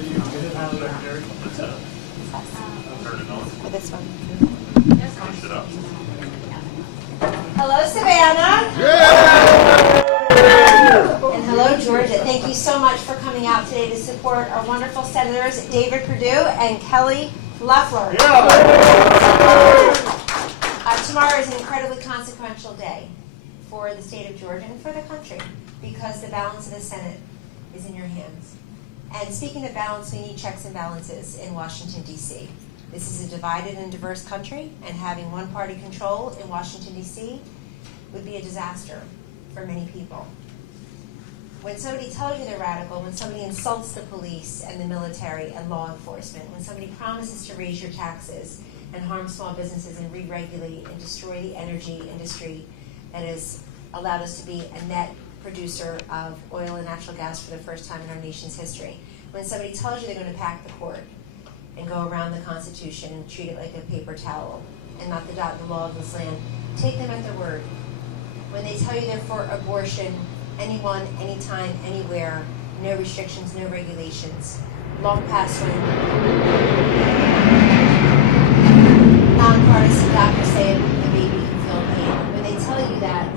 For this one. Hello, Savannah. And hello, Georgia. Thank you so much for coming out today to support our wonderful senators, David Perdue and Kelly Loeffler. Tomorrow is an incredibly consequential day for the state of Georgia and for the country because the balance of the Senate is in your hands. And speaking of balance, we need checks and balances in Washington, D.C. This is a divided and diverse country, and having one-party control in Washington, D.C. would be a disaster for many people. When somebody tells you they're radical, when somebody insults the police and the military and law enforcement, when somebody promises to raise your taxes and harm small businesses and re-regulate and destroy the energy industry that has allowed us to be a net producer of oil and natural gas for the first time in our nation's history, when somebody tells you they're going to pack the court and go around the Constitution and treat it like a paper towel and not the dot in the law of this land, take them at their word. When they tell you they're for abortion, anyone, anytime, anywhere, no restrictions, no regulations, long past when nonpartisan doctors say the baby can feel pain. When they tell you that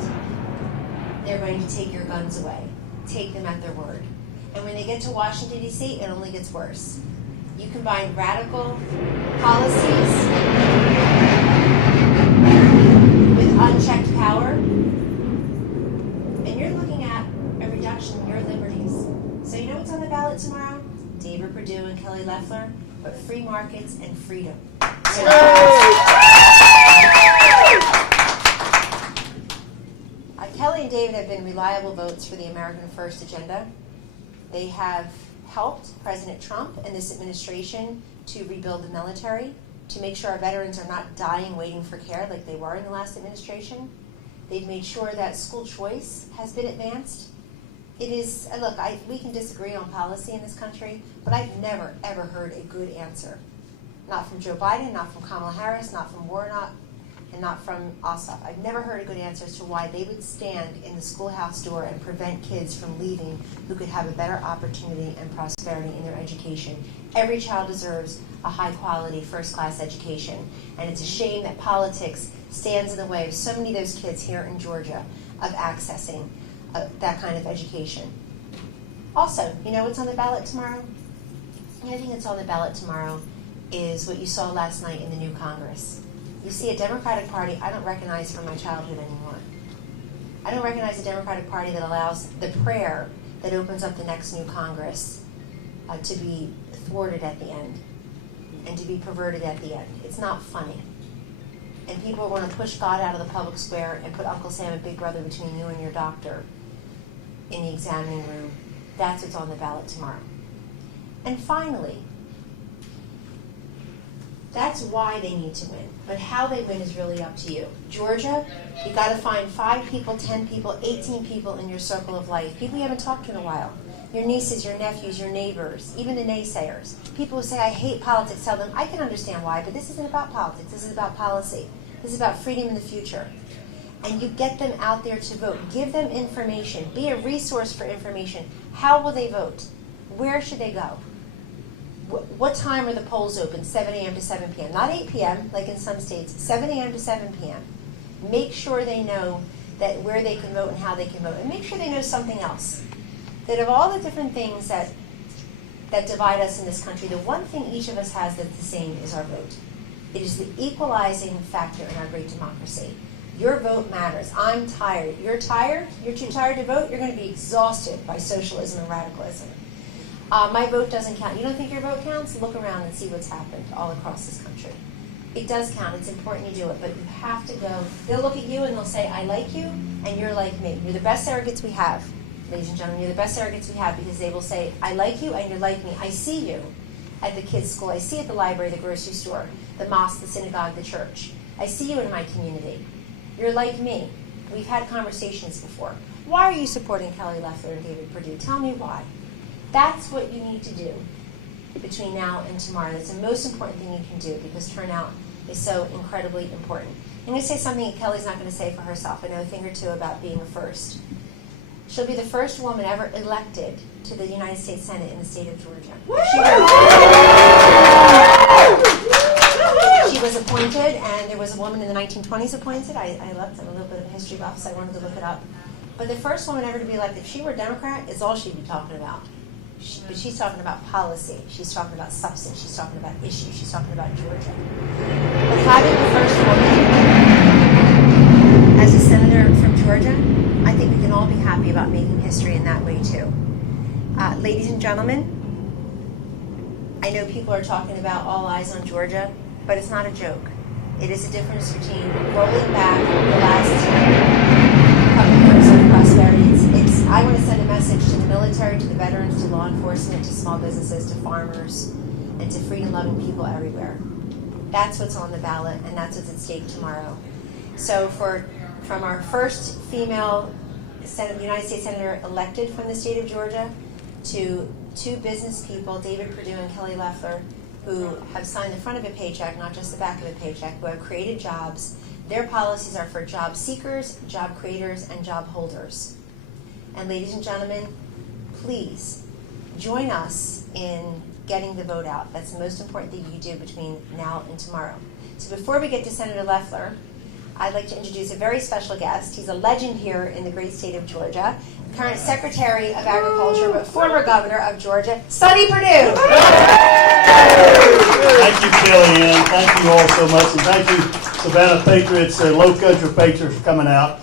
they're going to take your guns away, take them at their word. And when they get to Washington, D.C., it only gets worse. You combine radical policies with unchecked power, and you're looking at a reduction in your liberties. So you know what's on the ballot tomorrow? David Perdue and Kelly Loeffler, but free markets and freedom. Kelly and David have been reliable votes for the American First agenda. They have helped President Trump and this administration to rebuild the military, to make sure our veterans are not dying waiting for care like they were in the last administration. They've made sure that school choice has been advanced. It is, look, we can disagree on policy in this country, but I've never, ever heard a good answer. Not from Joe Biden, not from Kamala Harris, not from Warnock, and not from Ossoff. I've never heard a good answer as to why they would stand in the schoolhouse door and prevent kids from leaving who could have a better opportunity and prosperity in their education. Every child deserves a high-quality, first-class education, and it's a shame that politics stands in the way of so many of those kids here in Georgia of accessing that kind of education. Also, you know what's on the ballot tomorrow? The other thing that's on the ballot tomorrow is what you saw last night in the new Congress. You see a Democratic Party I don't recognize from my childhood anymore. I don't recognize a Democratic Party that allows the prayer that opens up the next new Congress to be thwarted at the end and to be perverted at the end. It's not funny. And people want to push God out of the public square and put Uncle Sam and Big Brother between you and your doctor in the examining room. That's what's on the ballot tomorrow. And finally, that's why they need to win. But how they win is really up to you. Georgia, you got to find 5 people, 10 people, 18 people in your circle of life. People you haven't talked to in a while. Your nieces, your nephews, your neighbors, even the naysayers. People who say, I hate politics, tell them, I can understand why, but this isn't about politics. This is about policy. This is about freedom in the future. And you get them out there to vote. Give them information. Be a resource for information. How will they vote? Where should they go? What time are the polls open? 7 a.m. to 7 p.m. Not 8 p.m. like in some states. 7 a.m. to 7 p.m. Make sure they know that where they can vote and how they can vote. And make sure they know something else. That of all the different things that divide us in this country, the one thing each of us has that's the same is our vote. It is the equalizing factor in our great democracy. Your vote matters. I'm tired. You're tired? You're too tired to vote? You're going to be exhausted by socialism and radicalism. My vote doesn't count. You don't think your vote counts? Look around and see what's happened all across this country. It does count. It's important you do it, but you have to go. They'll look at you and they'll say, I like you, and you're like me. You're the best surrogates we have, ladies and gentlemen. You're the best surrogates we have because they will say, I like you, and you're like me. I see you at the kids' school. I see you at the library, the grocery store, the mosque, the synagogue, the church. I see you in my community. You're like me. We've had conversations before. Why are you supporting Kelly Loeffler and David Perdue? Tell me why. That's what you need to do between now and tomorrow. That's the most important thing you can do because turnout is so incredibly important. I'm going to say something that Kelly's not going to say for herself. I know a thing or two about being a first. She'll be the first woman ever elected to the United States Senate in the state of Georgia. She was appointed, and there was a woman in the 1920s appointed. I looked, I'm a little bit of a history buff, so I wanted to look it up. But the first woman ever to be elected, if she were a Democrat, it's all she'd be talking about. But she's talking about policy. She's talking about substance. She's talking about issues. She's talking about Georgia. But having the first woman as a senator from Georgia, I think we can all be happy about making history in that way too. Ladies and gentlemen, I know people are talking about all eyes on Georgia, but it's not a joke. It is a difference between rolling back the last couple years of prosperity. I want to send a message to the military, to the veterans, to law enforcement, to small businesses, to farmers, and to freedom-loving people everywhere. That's what's on the ballot, and that's what's at stake tomorrow. So from our first female United States Senator elected from the state of Georgia to two business people, David Perdue and Kelly Loeffler, who have signed the front of a paycheck, not just the back of a paycheck, who have created jobs. Their policies are for job seekers, job creators, and job holders. And ladies and gentlemen, please join us in getting the vote out. That's the most important thing you do between now and tomorrow. So before we get to Senator Loeffler, I'd like to introduce a very special guest. He's a legend here in the great state of Georgia, current Secretary of Agriculture, but former Governor of Georgia, Sonny Perdue. Thank you, Kellyanne. Thank you all so much. And thank you, Savannah Patriots, Low Country Patriots, for coming out.